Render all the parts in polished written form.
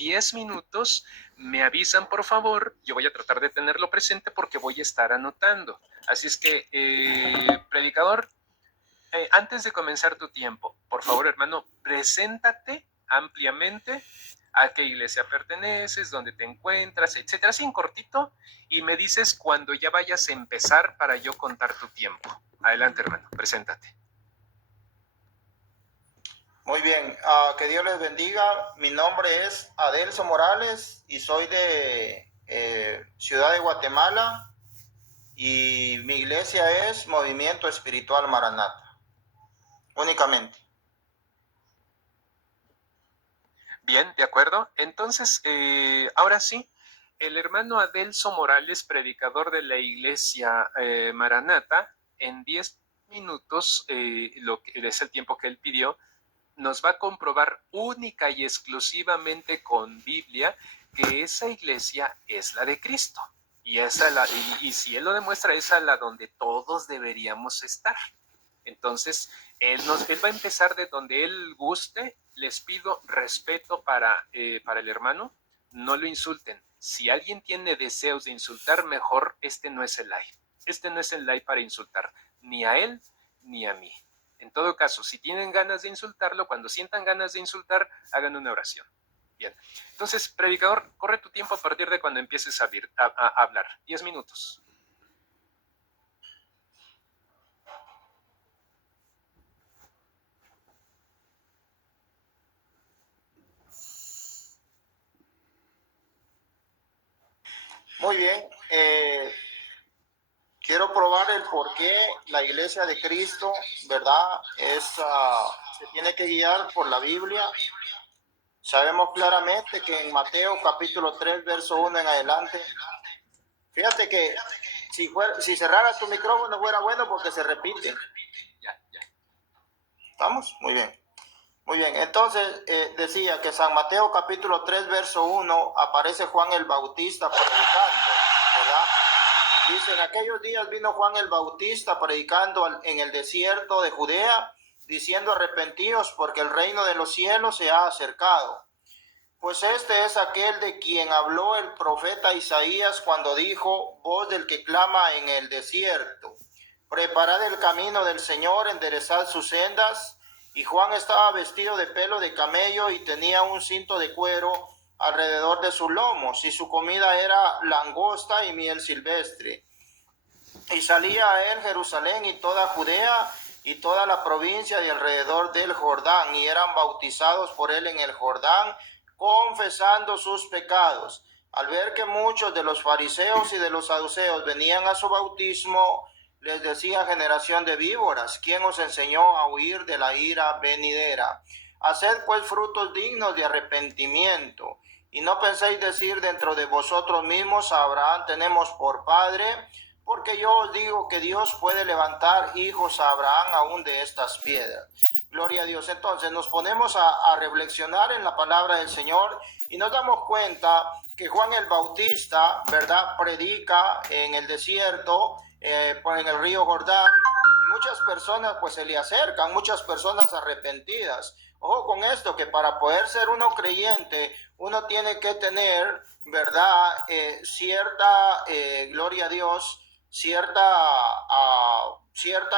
10 minutos, me avisan por favor, yo voy a tratar de tenerlo presente porque voy a estar anotando. Así es que, predicador, antes de comenzar tu tiempo, por favor, hermano, preséntate ampliamente, a qué iglesia perteneces, dónde te encuentras, etcétera, así en cortito, y me dices cuando ya vayas a empezar para yo contar tu tiempo. Adelante, hermano, preséntate. Muy bien, que Dios les bendiga. Mi nombre es Adelso Morales y soy de Ciudad de Guatemala y mi iglesia es Movimiento Espiritual Maranata, únicamente. Bien, de acuerdo. Entonces, ahora sí, el hermano Adelso Morales, predicador de la iglesia Maranata, en 10 minutos, lo que es el tiempo que él pidió, nos va a comprobar única y exclusivamente con Biblia que esa iglesia es la de Cristo. Y si él lo demuestra, es a la donde todos deberíamos estar. Entonces, él va a empezar de donde él guste. Les pido respeto para el hermano. No lo insulten. Si alguien tiene deseos de insultar, mejor este no es el live. Este no es el live para insultar ni a él ni a mí. En todo caso, si tienen ganas de insultarlo, cuando sientan ganas de insultar, hagan una oración. Bien. Entonces, predicador, corre tu tiempo a partir de cuando empieces a hablar. 10 minutos. Muy bien, quiero probar el por qué la iglesia de Cristo, ¿verdad? Se tiene que guiar por la Biblia. Sabemos claramente que en Mateo capítulo 3, verso 1 en adelante, fíjate que si cerraras tu micrófono fuera bueno porque se repite. ¿Estamos? Muy bien. Muy bien, entonces decía que San Mateo capítulo 3, verso 1, aparece Juan el Bautista predicando, ¿verdad? Dice, en aquellos días vino Juan el Bautista predicando en el desierto de Judea, diciendo arrepentíos porque el reino de los cielos se ha acercado. Pues este es aquel de quien habló el profeta Isaías cuando dijo, voz del que clama en el desierto, preparad el camino del Señor, enderezad sus sendas. Y Juan estaba vestido de pelo de camello y tenía un cinto de cuero alrededor de sus lomos, y su comida era langosta y miel silvestre. Y salía a él Jerusalén y toda Judea y toda la provincia de alrededor del Jordán, y eran bautizados por él en el Jordán, confesando sus pecados. Al ver que muchos de los fariseos y de los saduceos venían a su bautismo, les decía, generación de víboras, ¿quién os enseñó a huir de la ira venidera? Haced pues frutos dignos de arrepentimiento, y no penséis decir dentro de vosotros mismos, a Abraham tenemos por padre, porque yo os digo que Dios puede levantar hijos a Abraham aún de estas piedras. Gloria a Dios. Entonces nos ponemos a reflexionar en la palabra del Señor y nos damos cuenta que Juan el Bautista, ¿verdad?, predica en el desierto, en el río Jordán, y muchas personas pues se le acercan, muchas personas arrepentidas. Ojo con esto, que para poder ser uno creyente, uno tiene que tener, ¿verdad?, cierta, gloria a Dios, cierta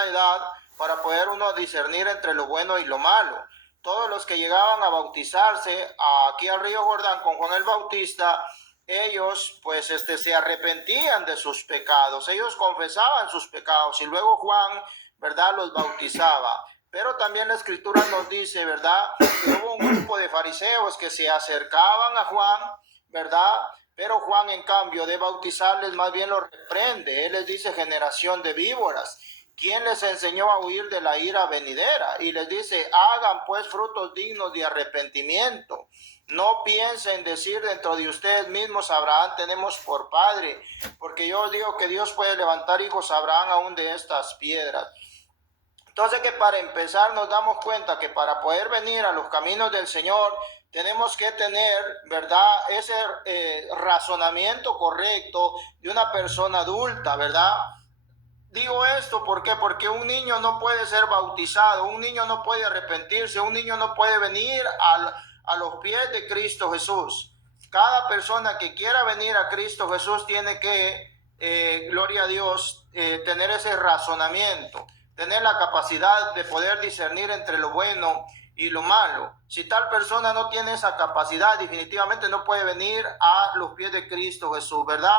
edad para poder uno discernir entre lo bueno y lo malo. Todos los que llegaban a bautizarse aquí al río Jordán con Juan el Bautista, ellos pues se arrepentían de sus pecados, ellos confesaban sus pecados y luego Juan, ¿verdad?, los bautizaba. Pero también la escritura nos dice, ¿verdad?, que hubo un grupo de fariseos que se acercaban a Juan, ¿verdad?, pero Juan, en cambio de bautizarles, más bien los reprende. Él les dice, generación de víboras, ¿quién les enseñó a huir de la ira venidera? Y les dice, hagan pues frutos dignos de arrepentimiento. No piensen decir dentro de ustedes mismos, Abraham tenemos por padre, porque yo os digo que Dios puede levantar hijos a Abraham aún de estas piedras. Entonces, que para empezar nos damos cuenta que para poder venir a los caminos del Señor tenemos que tener, ¿verdad?, ese razonamiento correcto de una persona adulta, ¿verdad? Digo esto, ¿por qué? Porque un niño no puede ser bautizado, un niño no puede arrepentirse, un niño no puede venir a los pies de Cristo Jesús. cada persona que quiera venir a Cristo Jesús tiene que, gloria a Dios, tener ese razonamiento, tener la capacidad de poder discernir entre lo bueno y lo malo. Si tal persona no tiene esa capacidad, definitivamente no puede venir a los pies de Cristo Jesús, ¿verdad?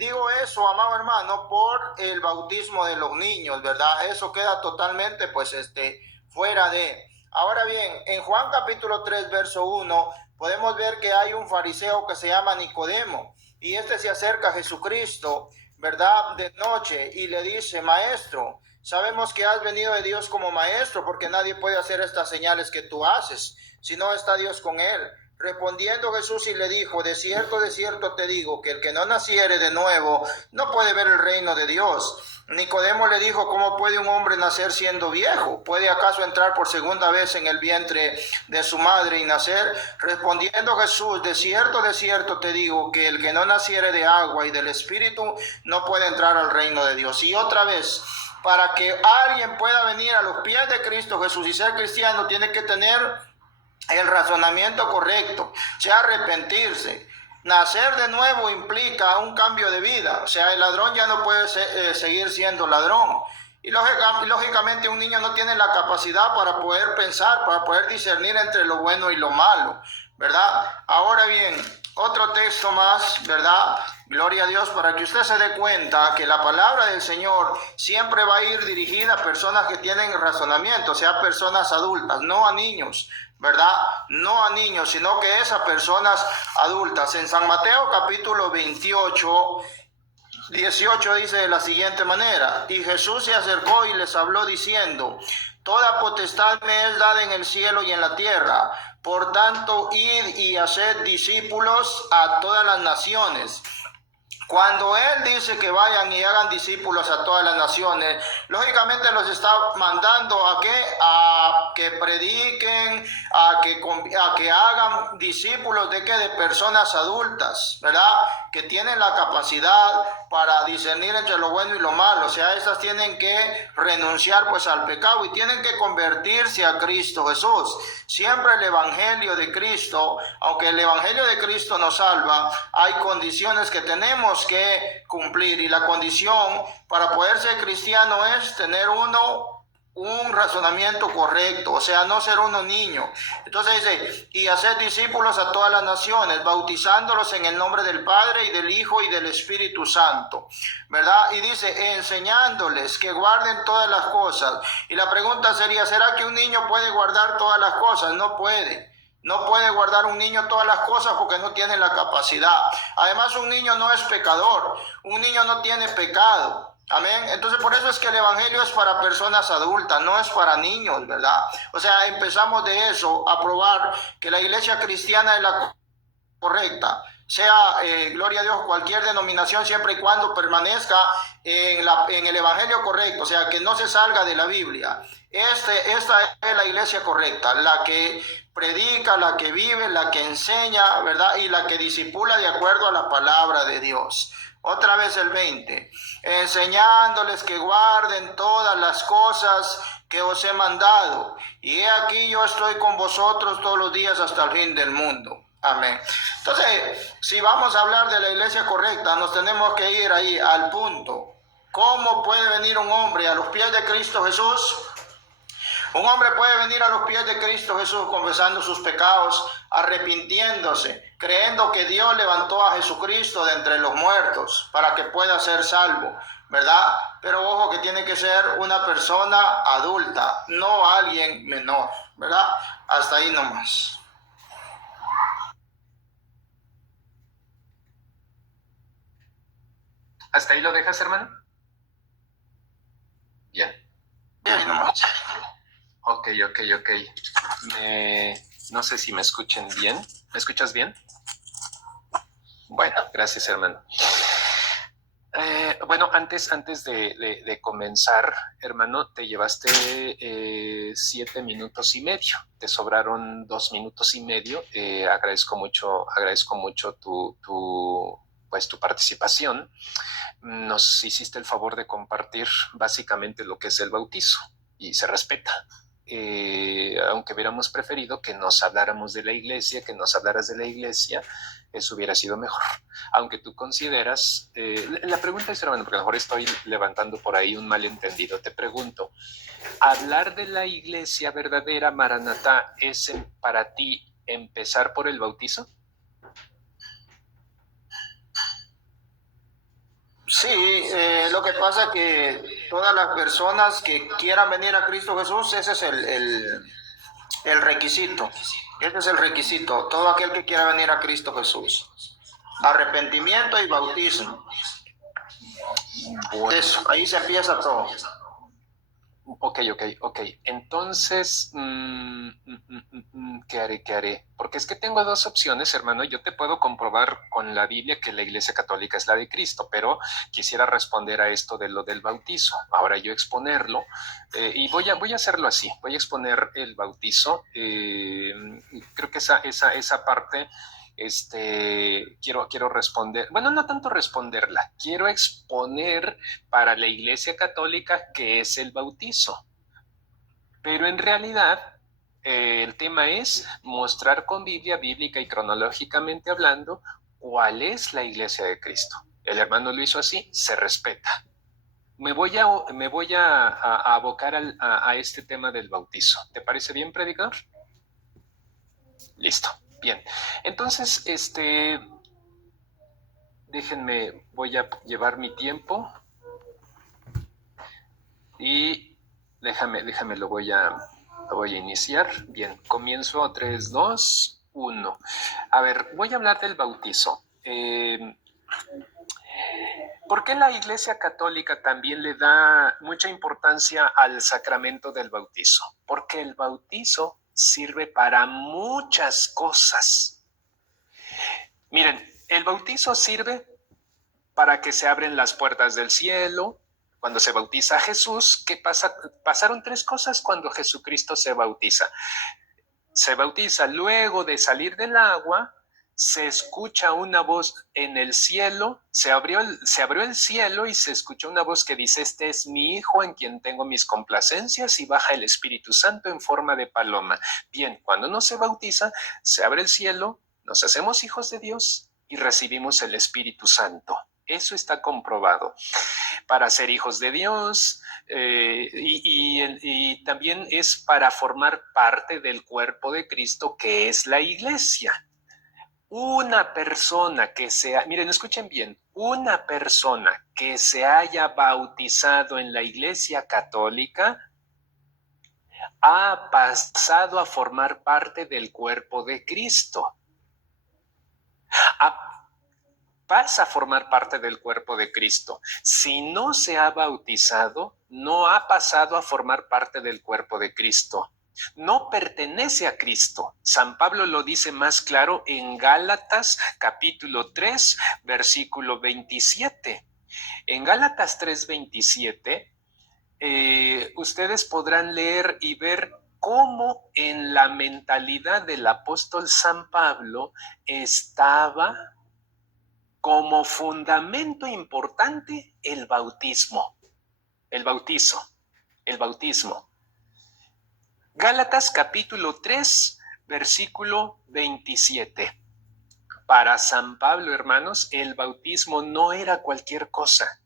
Digo eso, amado hermano, por el bautismo de los niños, ¿verdad? Eso queda totalmente, pues, fuera de. Ahora bien, en Juan capítulo 3, verso 1, podemos ver que hay un fariseo que se llama Nicodemo, y se acerca a Jesucristo, ¿verdad?, de noche, y le dice: Maestro, sabemos que has venido de Dios como maestro, porque nadie puede hacer estas señales que tú haces, si no está Dios con él. Respondiendo Jesús y le dijo: de cierto te digo, que el que no naciere de nuevo no puede ver el reino de Dios. Nicodemo le dijo: ¿cómo puede un hombre nacer siendo viejo? ¿Puede acaso entrar por segunda vez en el vientre de su madre y nacer? Respondiendo Jesús: de cierto te digo, que el que no naciere de agua y del Espíritu no puede entrar al reino de Dios. Y otra vez, para que alguien pueda venir a los pies de Cristo Jesús y ser cristiano, tiene que tener el razonamiento correcto, o sea, arrepentirse. Nacer de nuevo implica un cambio de vida, o sea, el ladrón ya no puede seguir siendo ladrón. Y lógicamente un niño no tiene la capacidad para poder pensar, para poder discernir entre lo bueno y lo malo, ¿verdad? Ahora bien, otro texto más, ¿verdad? Gloria a Dios, para que usted se dé cuenta que la palabra del Señor siempre va a ir dirigida a personas que tienen razonamiento, o sea, personas adultas, no a niños, ¿verdad? No a niños, sino que es a personas adultas. En San Mateo capítulo 28, 18 dice de la siguiente manera: y Jesús se acercó y les habló diciendo: toda potestad me es dada en el cielo y en la tierra. Por tanto, id y haced discípulos a todas las naciones. Cuando Él dice que vayan y hagan discípulos a todas las naciones, lógicamente los está mandando a que prediquen, a que hagan discípulos de personas adultas, ¿verdad? Que tienen la capacidad para discernir entre lo bueno y lo malo. O sea, esas tienen que renunciar pues al pecado y tienen que convertirse a Cristo Jesús. Siempre el Evangelio de Cristo, aunque el Evangelio de Cristo nos salva, hay condiciones que tenemos que cumplir, y la condición para poder ser cristiano es tener un razonamiento correcto, o sea, no ser uno niño. Entonces dice: y hacer discípulos a todas las naciones, bautizándolos en el nombre del Padre y del Hijo y del Espíritu Santo, ¿verdad? Y dice: enseñándoles que guarden todas las cosas. Y la pregunta sería: ¿será que un niño puede guardar todas las cosas? No puede. No puede guardar un niño todas las cosas porque no tiene la capacidad. Además, un niño no es pecador. Un niño no tiene pecado. Amén. Entonces, por eso es que el Evangelio es para personas adultas, no es para niños, ¿verdad? O sea, empezamos de eso a probar que la iglesia cristiana es la correcta. Sea, gloria a Dios, cualquier denominación, siempre y cuando permanezca en el Evangelio correcto, o sea, que no se salga de la Biblia. Esta es la iglesia correcta, la que predica, la que vive, la que enseña, ¿verdad? Y la que discipula de acuerdo a la palabra de Dios. Otra vez el 20. Enseñándoles que guarden todas las cosas que os he mandado. Y he aquí, yo estoy con vosotros todos los días hasta el fin del mundo. Amén. Entonces, si vamos a hablar de la iglesia correcta, nos tenemos que ir ahí al punto. ¿Cómo puede venir un hombre a los pies de Cristo Jesús? Un hombre puede venir a los pies de Cristo Jesús confesando sus pecados, arrepintiéndose, creyendo que Dios levantó a Jesucristo de entre los muertos para que pueda ser salvo, ¿verdad? Pero ojo, que tiene que ser una persona adulta, no alguien menor, ¿verdad? Hasta ahí nomás. ¿Hasta ahí lo dejas, hermano? Bien. Ahí nomás. Ok. No sé si me escuchen bien. ¿Me escuchas bien? Bueno, gracias, hermano. Bueno, antes de comenzar, hermano, te llevaste 7 minutos y medio. Te sobraron 2 minutos y medio. Agradezco mucho tu participación. Nos hiciste el favor de compartir básicamente lo que es el bautizo y se respeta. aunque hubiéramos preferido que nos habláramos de la iglesia, que nos hablaras de la iglesia, eso hubiera sido mejor. Aunque tú consideras, la pregunta es, hermano, porque a lo mejor estoy levantando por ahí un malentendido, te pregunto, ¿hablar de la iglesia verdadera, Maranatá, es para ti empezar por el bautizo? Sí, lo que pasa es que todas las personas que quieran venir a Cristo Jesús, ese es el requisito. Ese es el requisito. Todo aquel que quiera venir a Cristo Jesús. Arrepentimiento y bautismo. Bueno. Eso, ahí se empieza todo. Ok. Entonces, ¿qué haré? Porque es que tengo dos opciones, hermano. Yo te puedo comprobar con la Biblia que la Iglesia Católica es la de Cristo, pero quisiera responder a esto de lo del bautizo. Ahora yo exponerlo, y voy a hacerlo así. Voy a exponer el bautizo. Creo que esa parte quiero responder, bueno, no tanto responderla, quiero exponer para la Iglesia Católica qué es el bautizo. Pero en realidad, el tema es mostrar con Biblia, bíblica y cronológicamente hablando, cuál es la Iglesia de Cristo. El hermano lo hizo así, se respeta. Me voy a abocar a este tema del bautizo. ¿Te parece bien, predicador? Listo. Bien, entonces, déjenme, voy a llevar mi tiempo y déjame, lo voy a iniciar. Bien, comienzo 3, 2, 1. A ver, voy a hablar del bautizo. ¿Por qué la Iglesia Católica también le da mucha importancia al sacramento del bautizo? Porque el bautizo sirve para muchas cosas. Miren, el bautizo sirve para que se abren las puertas del cielo. Cuando se bautiza a Jesús, ¿qué pasa? Pasaron tres cosas cuando Jesucristo se bautiza. Se bautiza luego de salir del agua, se escucha una voz en el cielo, se abrió el cielo y se escuchó una voz que dice: este es mi Hijo en quien tengo mis complacencias, y baja el Espíritu Santo en forma de paloma. Bien, cuando uno se bautiza, se abre el cielo, nos hacemos hijos de Dios y recibimos el Espíritu Santo. Eso está comprobado. Para ser hijos de Dios, y también es para formar parte del cuerpo de Cristo, que es la iglesia. Una persona que sea, miren, escuchen bien, una persona que se haya bautizado en la Iglesia Católica ha pasado a formar parte del cuerpo de Cristo. Pasa a formar parte del cuerpo de Cristo. Si no se ha bautizado, no ha pasado a formar parte del cuerpo de Cristo. No pertenece a Cristo. San Pablo lo dice más claro en Gálatas capítulo 3, versículo 27. En Gálatas 3, 27, ustedes podrán leer y ver cómo en la mentalidad del apóstol San Pablo estaba como fundamento importante el bautismo, el bautizo, el bautismo. Gálatas capítulo 3, versículo 27. Para San Pablo, hermanos, el bautismo no era cualquier cosa.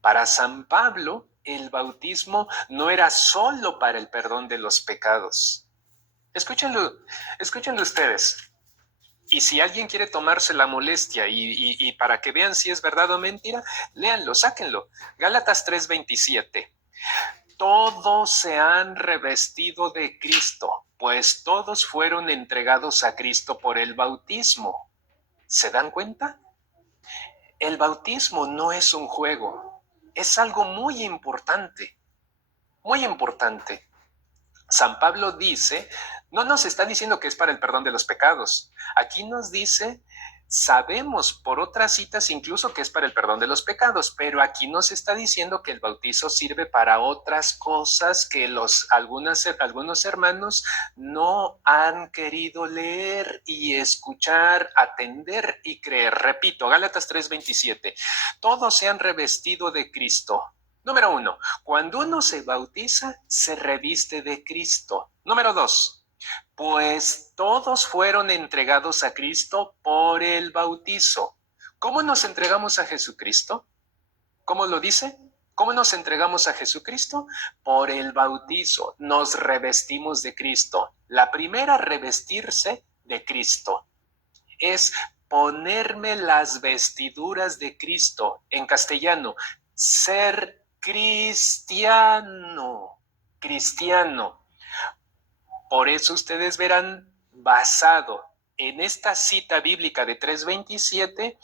Para San Pablo, el bautismo no era solo para el perdón de los pecados. Escúchenlo ustedes. Y si alguien quiere tomarse la molestia y para que vean si es verdad o mentira, léanlo, sáquenlo. Gálatas 3:27. Todos se han revestido de Cristo, pues todos fueron entregados a Cristo por el bautismo. ¿Se dan cuenta? El bautismo no es un juego, es algo muy importante, muy importante. San Pablo dice, no nos está diciendo que es para el perdón de los pecados. Aquí nos dice, sabemos por otras citas incluso que es para el perdón de los pecados, pero aquí nos está diciendo que el bautizo sirve para otras cosas que algunos hermanos no han querido leer y escuchar, atender y creer. Repito, Gálatas 3:27, todos se han revestido de Cristo. Número 1, cuando uno se bautiza, se reviste de Cristo. Número 2, pues todos fueron entregados a Cristo por el bautizo. ¿Cómo nos entregamos a Jesucristo? ¿Cómo lo dice? ¿Cómo nos entregamos a Jesucristo? Por el bautizo. Nos revestimos de Cristo. La primera, revestirse de Cristo, es ponerme las vestiduras de Cristo. En castellano, ser cristiano. Cristiano. Por eso ustedes verán, basado en esta cita bíblica de 3:27,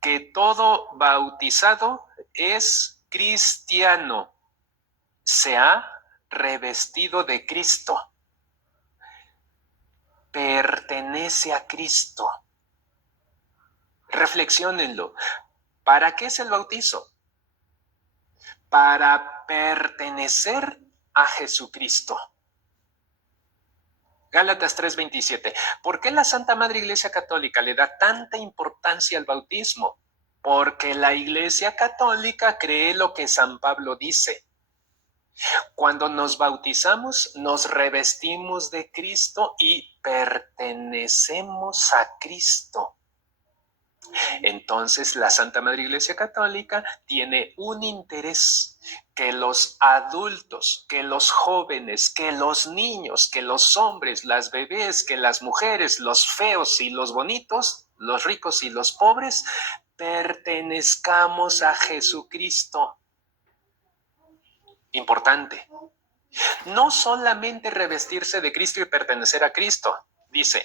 que todo bautizado es cristiano, se ha revestido de Cristo, pertenece a Cristo. Reflexiónenlo. ¿Para qué es el bautizo? Para pertenecer a Jesucristo. Gálatas 3:27. ¿Por qué la Santa Madre Iglesia Católica le da tanta importancia al bautismo? Porque la Iglesia Católica cree lo que San Pablo dice. Cuando nos bautizamos, nos revestimos de Cristo y pertenecemos a Cristo. Entonces, la Santa Madre Iglesia Católica tiene un interés: que los adultos, que los jóvenes, que los niños, que los hombres, las bebés, que las mujeres, los feos y los bonitos, los ricos y los pobres, pertenezcamos a Jesucristo. Importante. No solamente revestirse de Cristo y pertenecer a Cristo. Dice,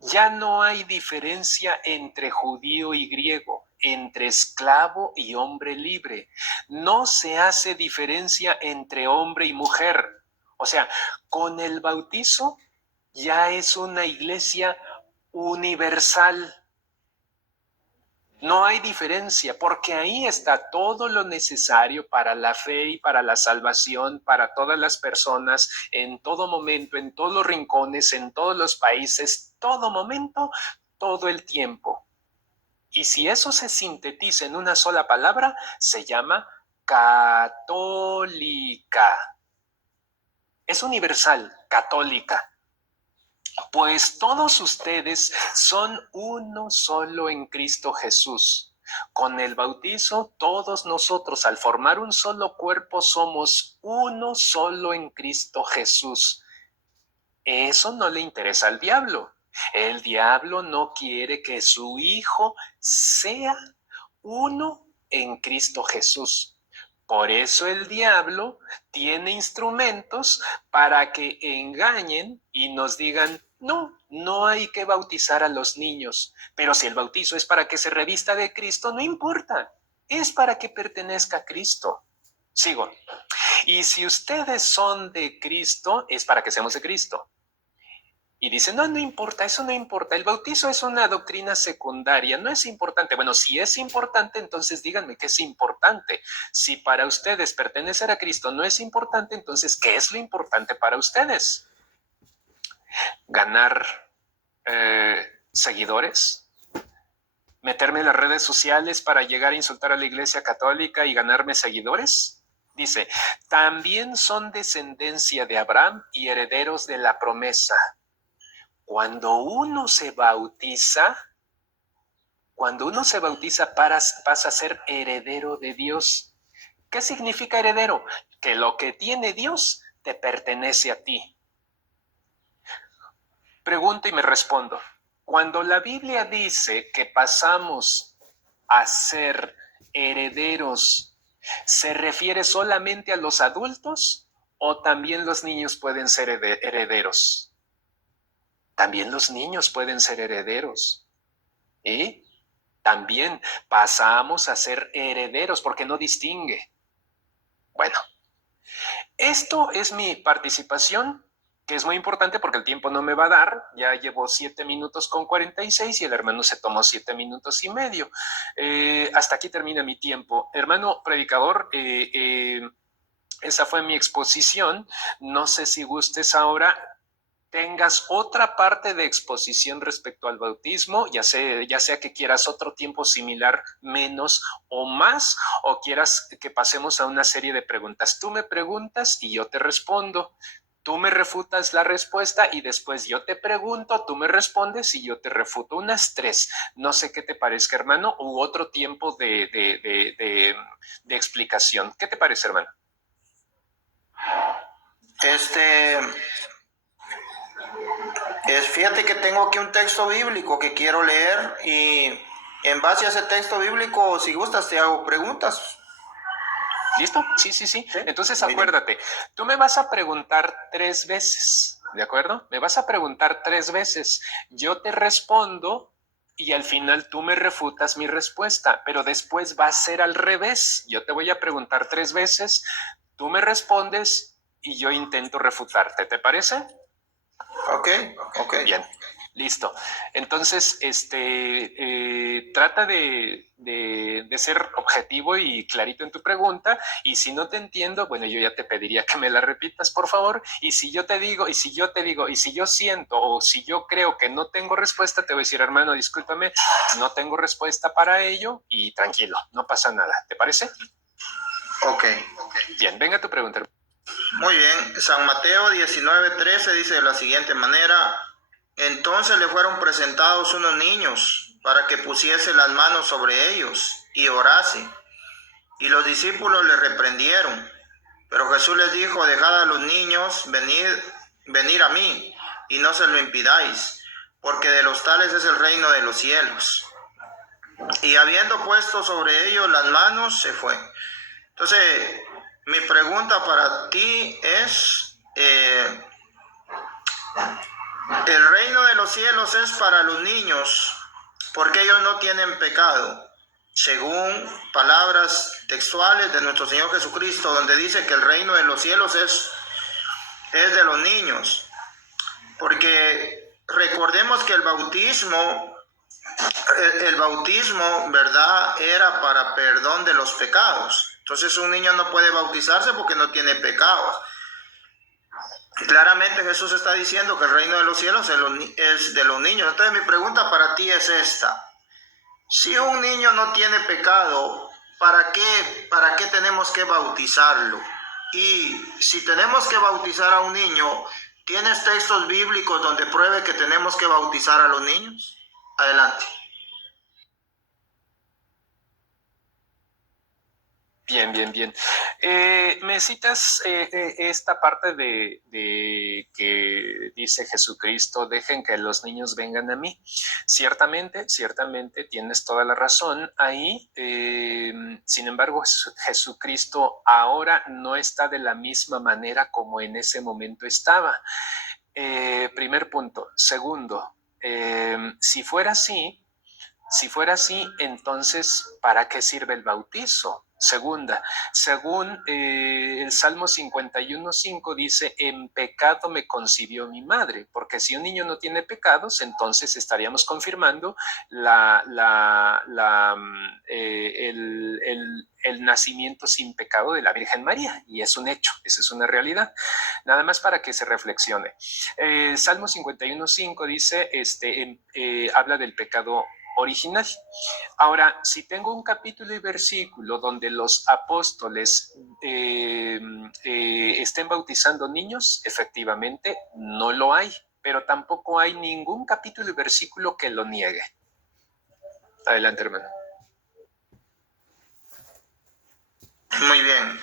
ya no hay diferencia entre judío y griego, entre esclavo y hombre libre. No se hace diferencia entre hombre y mujer. O sea, con el bautizo ya es una iglesia universal. No hay diferencia, porque ahí está todo lo necesario para la fe y para la salvación, para todas las personas, en todo momento, en todos los rincones, en todos los países, todo momento, todo el tiempo. Y si eso se sintetiza en una sola palabra, se llama católica. Es universal, católica. Pues todos ustedes son uno solo en Cristo Jesús. Con el bautizo, todos nosotros, al formar un solo cuerpo, somos uno solo en Cristo Jesús. Eso no le interesa al diablo. El diablo no quiere que su hijo sea uno en Cristo Jesús. Por eso el diablo tiene instrumentos para que engañen y nos digan, no, no hay que bautizar a los niños. Pero si el bautizo es para que se revista de Cristo, no importa. Es para que pertenezca a Cristo. Sigo. Y si ustedes son de Cristo, es para que seamos de Cristo. Y dicen, no, no importa, eso no importa. El bautizo es una doctrina secundaria, no es importante. Bueno, si es importante, entonces díganme qué es importante. Si para ustedes pertenecer a Cristo no es importante, entonces, ¿qué es lo importante para ustedes? ¿Ganar seguidores? ¿Meterme en las redes sociales para llegar a insultar a la Iglesia Católica y ganarme seguidores? Dice, también son descendencia de Abraham y herederos de la promesa. Cuando uno se bautiza, pasa a ser heredero de Dios. ¿Qué significa heredero? Que lo que tiene Dios te pertenece a ti. Pregunto y me respondo. Cuando la Biblia dice que pasamos a ser herederos, ¿se refiere solamente a los adultos o también los niños pueden ser herederos? También los niños pueden ser herederos. Y también pasamos a ser herederos porque no distingue. Bueno, esto es mi participación, que es muy importante porque el tiempo no me va a dar. Ya llevo 7 minutos con 46 y el hermano se tomó 7 minutos y medio. Hasta aquí termina mi tiempo. Hermano predicador, esa fue mi exposición. No sé si gustes ahora tengas otra parte de exposición respecto al bautismo, ya sea que quieras otro tiempo similar, menos o más, o quieras que pasemos a una serie de preguntas. Tú me preguntas y yo te respondo. Tú me refutas la respuesta y después yo te pregunto, tú me respondes y yo te refuto. Unas 3. No sé qué te parezca, hermano, u otro tiempo de explicación. ¿Qué te parece, hermano? Fíjate que tengo aquí un texto bíblico que quiero leer y en base a ese texto bíblico, si gustas, te hago preguntas. ¿Listo? Sí. Entonces acuérdate, tú me vas a preguntar 3 veces, ¿de acuerdo? Me vas a preguntar 3 veces. Yo te respondo y al final tú me refutas mi respuesta, pero después va a ser al revés. Yo te voy a preguntar 3 veces, tú me respondes y yo intento refutarte. ¿Te parece? Ok. Bien. Listo. Entonces, trata de ser objetivo y clarito en tu pregunta. Y si no te entiendo, bueno, yo ya te pediría que me la repitas, por favor. Y si yo te digo, y si yo siento, o si yo creo que no tengo respuesta, te voy a decir, hermano, discúlpame, no tengo respuesta para ello y tranquilo, no pasa nada. ¿Te parece? Ok. Bien, venga tu pregunta. Muy bien. San Mateo 19:13 dice de la siguiente manera: entonces le fueron presentados unos niños para que pusiese las manos sobre ellos y orase. Y los discípulos le reprendieron. Pero Jesús les dijo: dejad a los niños venir a mí, y no se lo impidáis, porque de los tales es el reino de los cielos. Y habiendo puesto sobre ellos las manos, se fue. Entonces, mi pregunta para ti es, el reino de los cielos es para los niños, porque ellos no tienen pecado, según palabras textuales de nuestro Señor Jesucristo, donde dice que el reino de los cielos es de los niños. Porque recordemos que el bautismo, ¿verdad?, era para perdón de los pecados. Entonces un niño no puede bautizarse porque no tiene pecados. Claramente Jesús está diciendo que el reino de los cielos es de los niños. Entonces mi pregunta para ti es esta: si un niño no tiene pecado, ¿para qué tenemos que bautizarlo? Y si tenemos que bautizar a un niño, ¿tienes textos bíblicos donde pruebe que tenemos que bautizar a los niños? Adelante. Bien. Me citas esta parte de que dice Jesucristo, dejen que los niños vengan a mí. Ciertamente tienes toda la razón ahí. Sin embargo, Jesucristo ahora no está de la misma manera como en ese momento estaba. Primer punto. Segundo, si fuera así, entonces, ¿para qué sirve el bautizo? Segunda, según el Salmo 51:5 dice, en pecado me concibió mi madre, porque si un niño no tiene pecados, entonces estaríamos confirmando el nacimiento sin pecado de la Virgen María, y es un hecho, esa es una realidad. Nada más para que se reflexione. Salmo 51:5 dice, habla del pecado original. Ahora, si tengo un capítulo y versículo donde los apóstoles estén bautizando niños, efectivamente no lo hay, pero tampoco hay ningún capítulo y versículo que lo niegue. Adelante, hermano. Muy bien.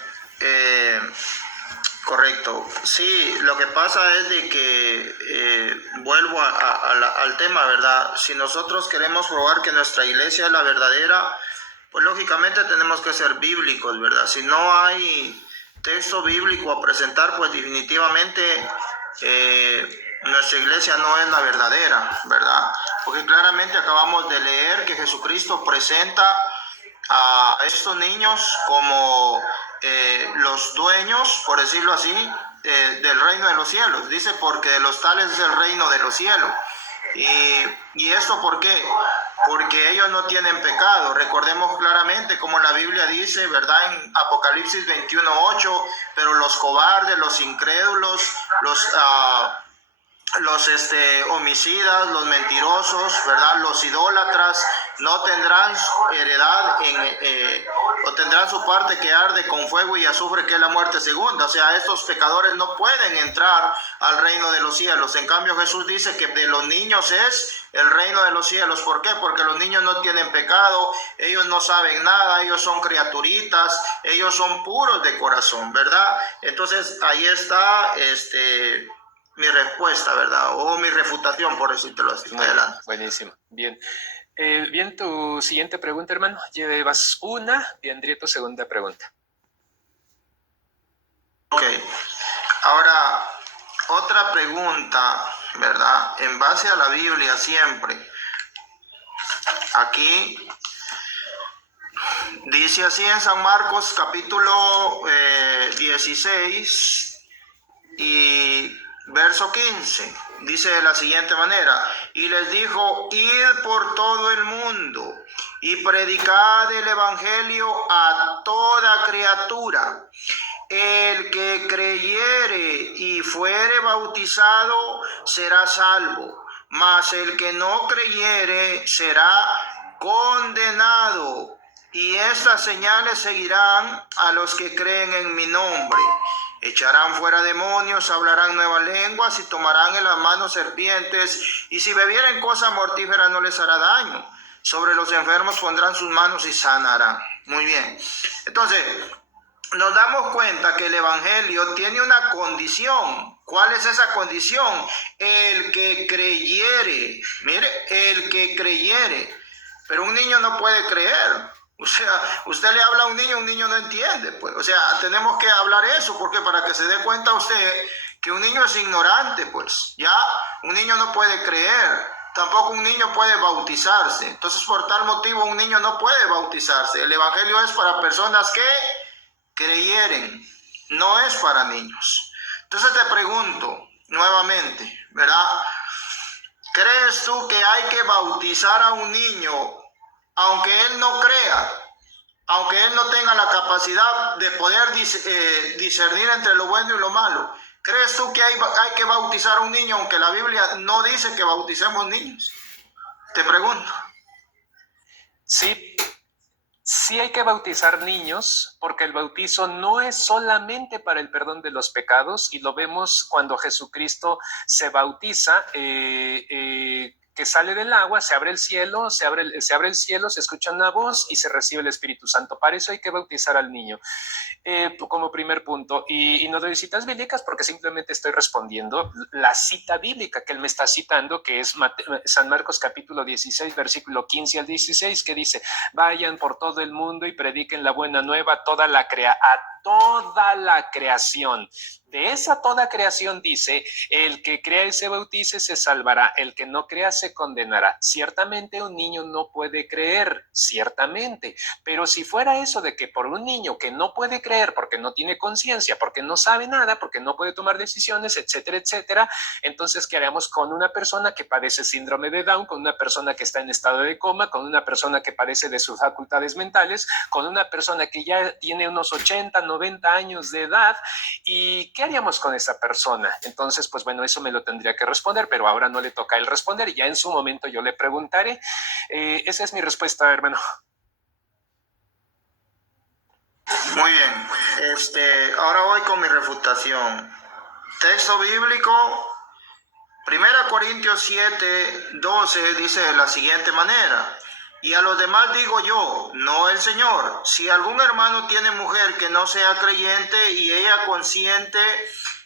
Correcto. Sí, lo que pasa es de que vuelvo al tema, ¿verdad? Si nosotros queremos probar que nuestra iglesia es la verdadera, pues lógicamente tenemos que ser bíblicos, ¿verdad? Si no hay texto bíblico a presentar, pues definitivamente nuestra iglesia no es la verdadera, ¿verdad? Porque claramente acabamos de leer que Jesucristo presenta a estos niños como los dueños, por decirlo así, del reino de los cielos. Dice, porque de los tales es el reino de los cielos. ¿Y esto por qué? Porque ellos no tienen pecado. Recordemos claramente como la Biblia dice, ¿verdad?, en Apocalipsis 21:8, pero los cobardes, los incrédulos, los homicidas, los mentirosos, ¿verdad? Los idólatras no tendrán heredad o tendrán su parte que arde con fuego y azufre, que es la muerte segunda. O sea, estos pecadores no pueden entrar al reino de los cielos. En cambio, Jesús dice que de los niños es el reino de los cielos. ¿Por qué? Porque los niños no tienen pecado, ellos no saben nada, ellos son criaturitas, ellos son puros de corazón, ¿verdad? Entonces, ahí está mi respuesta, ¿verdad? O mi refutación, por decírtelo así. Adelante. Buenísimo, bien. Bien, tu siguiente pregunta, hermano. Llevas una, vendría tu segunda pregunta. Ok. Ahora, otra pregunta, ¿verdad? En base a la Biblia siempre. Aquí dice así en San Marcos capítulo 16 y verso 15, dice de la siguiente manera: y les dijo, id por todo el mundo y predicad el evangelio a toda criatura. El que creyere y fuere bautizado será salvo, mas el que no creyere será condenado. Y estas señales seguirán a los que creen en mi nombre. Echarán fuera demonios, hablarán nuevas lenguas y tomarán en las manos serpientes, y si bebieren cosa mortífera no les hará daño. Sobre los enfermos pondrán sus manos y sanarán. Muy bien. Entonces, nos damos cuenta que el evangelio tiene una condición. ¿Cuál es esa condición? El que creyere. Mire, el que creyere. Pero un niño no puede creer. O sea, usted le habla a un niño no entiende, pues. O sea, tenemos que hablar eso, porque para que se dé cuenta usted que un niño es ignorante, pues. Ya, un niño no puede creer, tampoco un niño puede bautizarse. Entonces, por tal motivo, un niño no puede bautizarse. El evangelio es para personas que creyeren, no es para niños. Entonces te pregunto nuevamente, ¿verdad? ¿Crees tú que hay que bautizar a un niño aunque él no crea, aunque él no tenga la capacidad de poder discernir entre lo bueno y lo malo? ¿Crees tú que hay que bautizar a un niño aunque la Biblia no dice que bauticemos niños? Te pregunto. Sí hay que bautizar niños, porque el bautizo no es solamente para el perdón de los pecados, y lo vemos cuando Jesucristo se bautiza, que sale del agua, se abre el cielo, se abre el cielo, se escucha una voz y se recibe el Espíritu Santo. Para eso hay que bautizar al niño, como primer punto. Y no doy citas bíblicas porque simplemente estoy respondiendo la cita bíblica que él me está citando, que es San Marcos capítulo 16, versículo 15 al 16, que dice: vayan por todo el mundo y prediquen la buena nueva a toda la creación. De esa toda creación dice: el que crea y se bautice se salvará, el que no crea se condenará. Ciertamente un niño no puede creer, ciertamente, pero si fuera eso de que por un niño que no puede creer porque no tiene conciencia, porque no sabe nada, porque no puede tomar decisiones, etcétera, etcétera, entonces ¿qué haremos con una persona que padece síndrome de Down, con una persona que está en estado de coma, con una persona que padece de sus facultades mentales, con una persona que ya tiene unos 80, 90 años de edad? ¿Y qué haríamos con esa persona? Entonces, pues bueno, eso me lo tendría que responder, pero ahora no le toca a él responder, y ya en su momento yo le preguntaré. Esa es mi respuesta, hermano. Muy bien. Ahora voy con mi refutación. Texto bíblico, 1 Corintios 7, 12, dice de la siguiente manera: y a los demás digo yo, no el Señor, si algún hermano tiene mujer que no sea creyente y ella consiente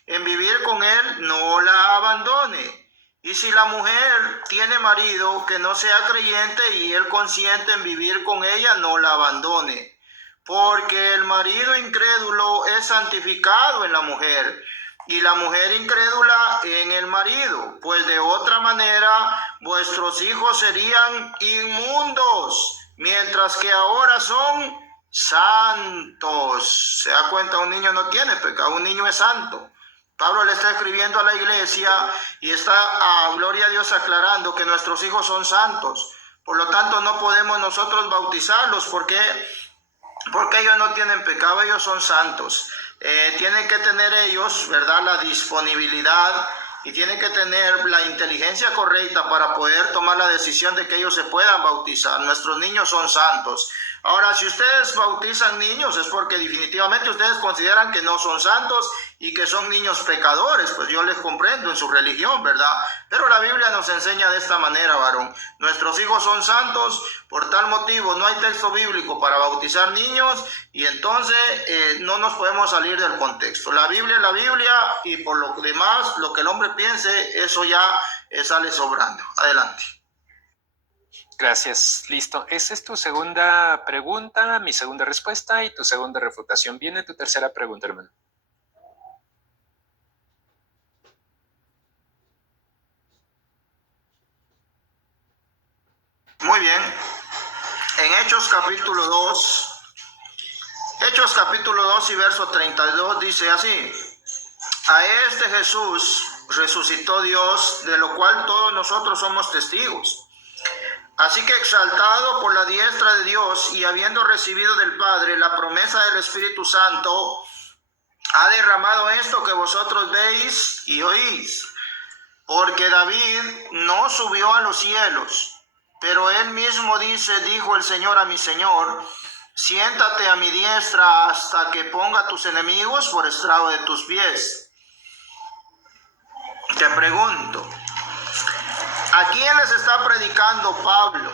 en vivir con él, no la abandone. Y si la mujer tiene marido que no sea creyente y él consiente en vivir con ella, no la abandone. Porque el marido incrédulo es santificado en la mujer, y la mujer incrédula en el marido, pues de otra manera vuestros hijos serían inmundos, mientras que ahora son santos. Se da cuenta, un niño no tiene pecado, un niño es santo. Pablo le está escribiendo a la iglesia y está, gloria a Dios, aclarando que nuestros hijos son santos. Por lo tanto, no podemos nosotros bautizarlos porque ellos no tienen pecado, ellos son santos. Tienen que tener ellos, ¿verdad?, la disponibilidad y tienen que tener la inteligencia correcta para poder tomar la decisión de que ellos se puedan bautizar. Nuestros niños son santos. Ahora, si ustedes bautizan niños es porque definitivamente ustedes consideran que no son santos y que son niños pecadores, pues yo les comprendo en su religión, ¿verdad? Pero la Biblia nos enseña de esta manera, varón. Nuestros hijos son santos, por tal motivo no hay texto bíblico para bautizar niños y entonces no nos podemos salir del contexto. La Biblia es la Biblia y por lo demás, lo que el hombre piense, eso ya sale sobrando. Adelante. Gracias, listo. Esa es tu segunda pregunta, mi segunda respuesta y tu segunda refutación. Viene tu tercera pregunta, hermano. Muy bien. En Hechos capítulo 2, Hechos capítulo 2 y verso 32 dice así: a este Jesús resucitó Dios, de lo cual todos nosotros somos testigos. Así que exaltado por la diestra de Dios y habiendo recibido del Padre la promesa del Espíritu Santo, ha derramado esto que vosotros veis y oís. Porque David no subió a los cielos, pero él mismo dijo el Señor a mi Señor: siéntate a mi diestra hasta que ponga a tus enemigos por estrado de tus pies. Te pregunto, ¿a quién les está predicando Pablo?